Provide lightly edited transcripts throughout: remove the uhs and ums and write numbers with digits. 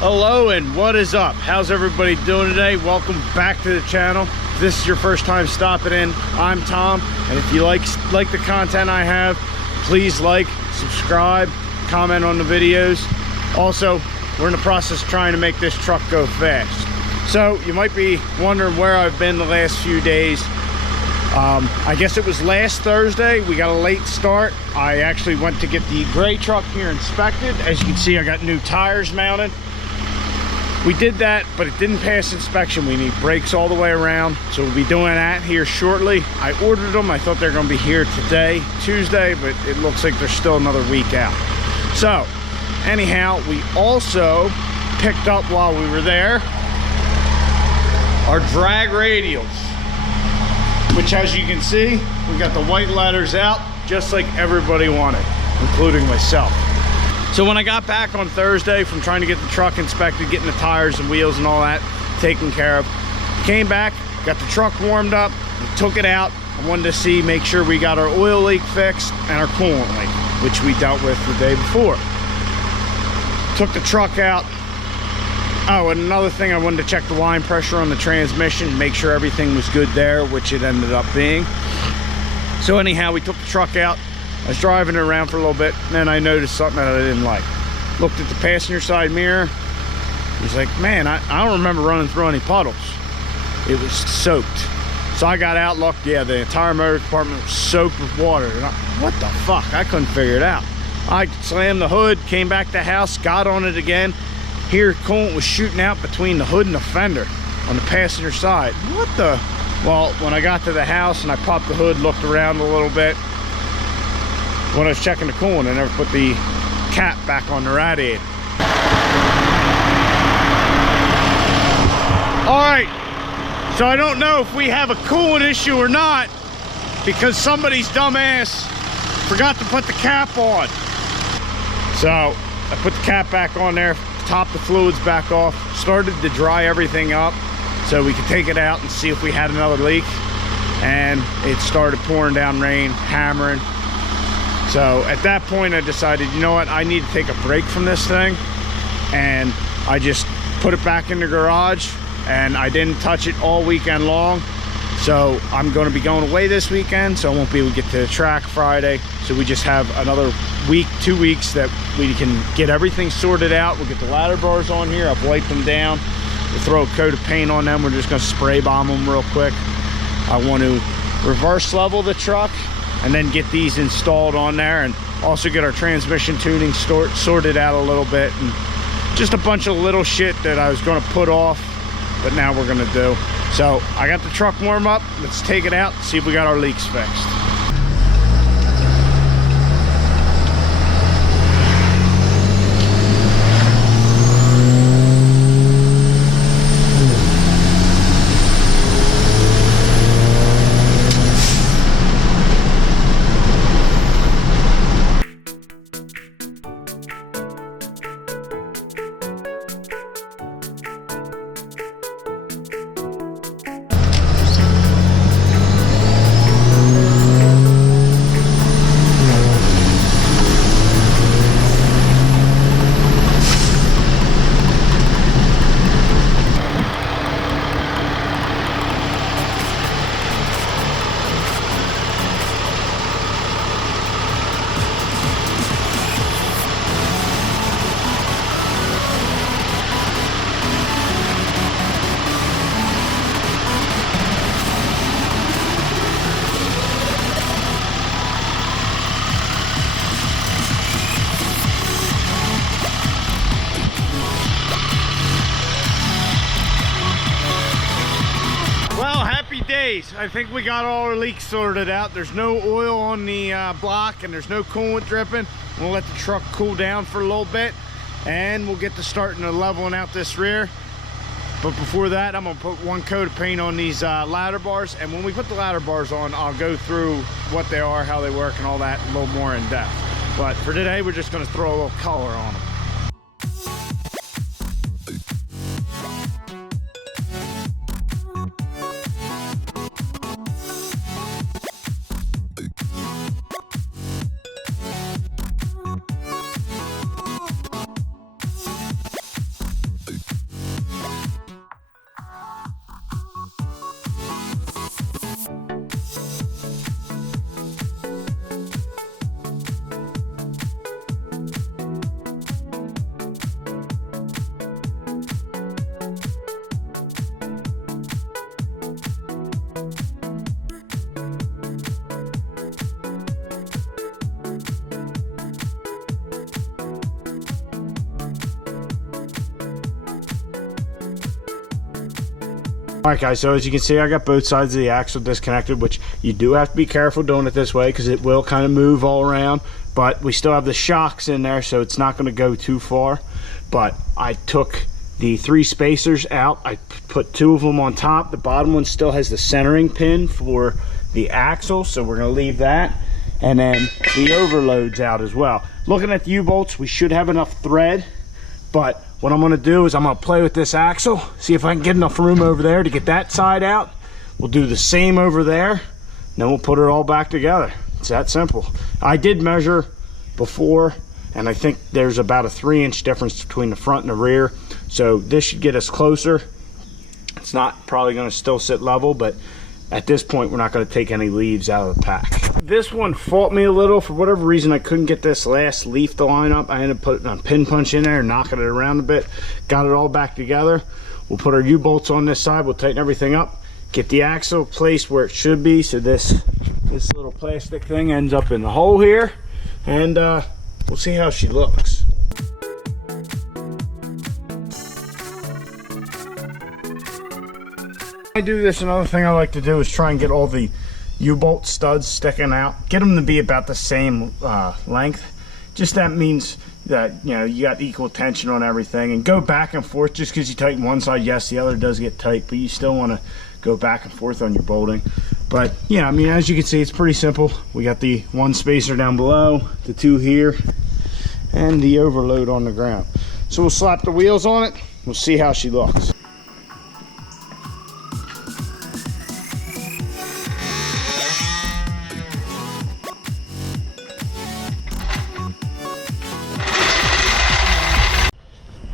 Hello and what is up? How's everybody doing today? Welcome back to the channel. If this is your first time stopping in, I'm Tom, and if you like the content I have, please like, subscribe, comment on the videos. Also, we're in the process of trying to make this truck go fast. So you might be wondering where I've been the last few days. I guess it was last Thursday. We got a late start. I actually went to get the gray truck here inspected. As you can see, I got new tires mounted. We did that, but it didn't pass inspection. We need brakes all the way around, so we'll be doing that here shortly. I ordered them. I thought they were going to be here today, Tuesday, but it looks like they're still another week out. So anyhow, we also picked up while we were there our drag radials, which, as you can see, we got the white letters out just like everybody wanted, including myself. So when I got back on Thursday from trying to get the truck inspected, getting the tires and wheels and all that taken care of, came back, got the truck warmed up, took it out. I wanted to make sure we got our oil leak fixed and our coolant leak, which we dealt with the day before. Took the truck out. Oh, and another thing, I wanted to check the line pressure on the transmission, make sure everything was good there, which it ended up being. So anyhow, we took the truck out. I was driving it around for a little bit, and then I noticed something that I didn't like. Looked at the passenger side mirror. I was like, man, I don't remember running through any puddles. It was soaked. So I got out, looked, yeah, the entire motor compartment was soaked with water. And what the fuck? I couldn't figure it out. I slammed the hood, came back to the house, got on it again. Here, coolant was shooting out between the hood and the fender on the passenger side. What the? Well, when I got to the house and I popped the hood, looked around a little bit, when I was checking the coolant, I never put the cap back on the radiator. All right, so I don't know if we have a coolant issue or not, because somebody's dumbass forgot to put the cap on. So I put the cap back on there, topped the fluids back off, started to dry everything up so we could take it out and see if we had another leak. And it started pouring down rain, hammering. So at that point I decided, you know what, I need to take a break from this thing. And I just put it back in the garage, and I didn't touch it all weekend long. So I'm going to be going away this weekend, so I won't be able to get to the track Friday. So we just have another week, 2 weeks that we can get everything sorted out. We'll get the ladder bars on here. I've wiped them down. We'll throw a coat of paint on them. We're just going to spray bomb them real quick. I want to reverse level the truck and then get these installed on there, and also get our transmission tuning sorted out a little bit, and just a bunch of little shit that I was going to put off, but now we're going to do. So I got the truck warm up. Let's take it out and see if we got our leaks fixed. I think we got all our leaks sorted out. There's no oil on the block, and there's no coolant dripping. We'll let the truck cool down for a little bit, and we'll get to starting to leveling out this rear. But before that, I'm gonna put one coat of paint on these ladder bars, and when we put the ladder bars on, I'll go through what they are, how they work, and all that a little more in depth. But for today, we're just gonna throw a little color on them. All right guys, so as you can see, I got both sides of the axle disconnected, which you do have to be careful doing it this way because it will kind of move all around, but we still have the shocks in there, so it's not going to go too far. But I took the 3 spacers out. I put 2 of them on top. The bottom one still has the centering pin for the axle, so we're going to leave that. And then the overload's out as well. Looking at the U-bolts, we should have enough thread, but what I'm going to do is I'm going to play with this axle, see if I can get enough room over there to get that side out. We'll do the same over there, and then we'll put it all back together. It's that simple. I did measure before, and I think there's about a 3-inch difference between the front and the rear, so this should get us closer. It's not probably going to still sit level, but at this point we're not going to take any leaves out of the pack. This one fought me a little. For whatever reason, I couldn't get this last leaf to line up. I ended up putting a pin punch in there and knocking it around a bit. Got it all back together. We'll put our U-bolts on this side. We'll tighten everything up, get the axle placed where it should be, so this little plastic thing ends up in the hole here, and we'll see how she looks. I do this, another thing I like to do is try and get all the U-bolt studs sticking out, get them to be about the same length. Just that means that, you know, you got equal tension on everything, and go back and forth. Just because you tighten one side, yes, the other does get tight, but you still want to go back and forth on your bolting. But yeah, I mean, as you can see, it's pretty simple. We got the 1 spacer down below, the 2 here, and the overload on the ground. So we'll slap the wheels on it. We'll see how she looks.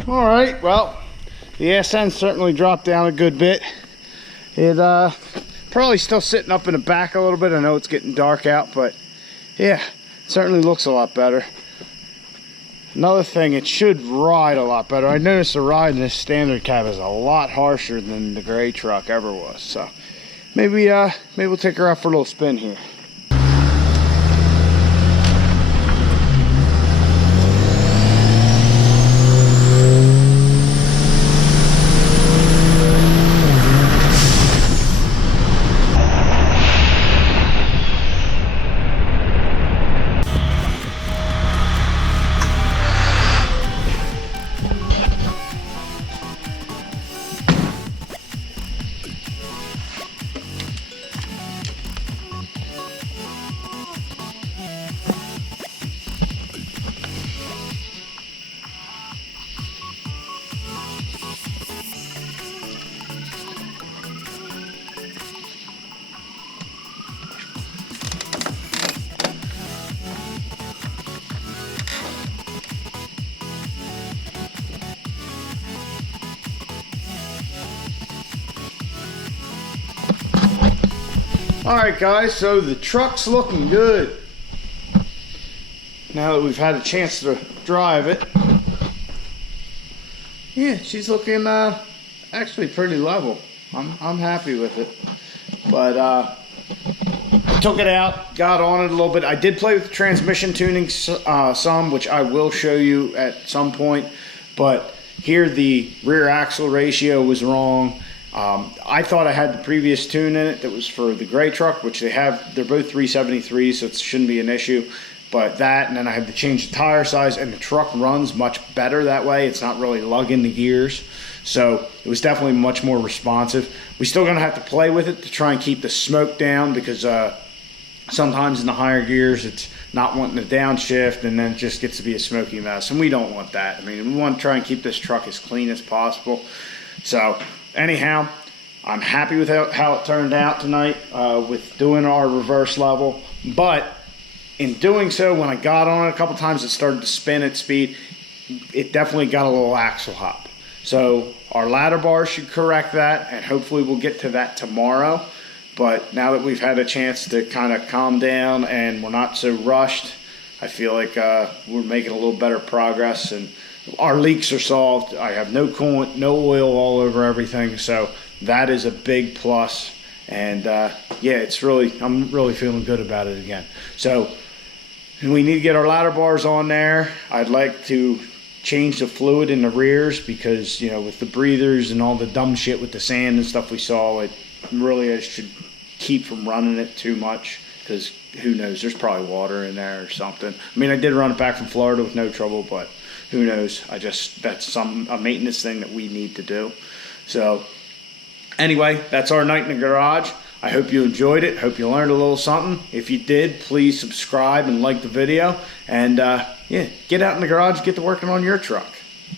All right, well, the ass end certainly dropped down a good bit. It probably still sitting up in the back a little bit. I know it's getting dark out, but yeah, it certainly looks a lot better. Another thing, it should ride a lot better. I noticed the ride in this standard cab is a lot harsher than the gray truck ever was. So maybe we'll take her out for a little spin here. All right guys, so the truck's looking good. Now that we've had a chance to drive it. Yeah, she's looking actually pretty level. I'm happy with it. But I took it out, got on it a little bit. I did play with the transmission tuning some, which I will show you at some point. But here the rear axle ratio was wrong. I thought I had the previous tune in it that was for the gray truck, which they have. They're both 373, so it shouldn't be an issue. But that, and then I had to change the tire size, and the truck runs much better that way. It's not really lugging the gears. So it was definitely much more responsive. We're still going to have to play with it to try and keep the smoke down, because sometimes in the higher gears it's not wanting to downshift, and then it just gets to be a smoky mess, and we don't want that. I mean, we want to try and keep this truck as clean as possible. So anyhow, I'm happy with how it turned out tonight with doing our reverse level. But in doing so, when I got on it a couple times, it started to spin at speed. It definitely got a little axle hop. So our ladder bar should correct that, and hopefully we'll get to that tomorrow. But now that we've had a chance to kind of calm down and we're not so rushed, I feel like we're making a little better progress, and our leaks are solved. I have no coolant, no oil all over everything, so that is a big plus. And yeah, I'm really feeling good about it again. So we need to get our ladder bars on there. I'd like to change the fluid in the rears because, you know, with the breathers and all the dumb shit with the sand and stuff we saw, it really I should keep from running it too much because who knows, there's probably water in there or something. I mean, I did run it back from Florida with no trouble, but who knows? That's a maintenance thing that we need to do. So anyway, that's our night in the garage. I hope you enjoyed it. Hope you learned a little something. If you did, please subscribe and like the video. And yeah, get out in the garage, get to working on your truck.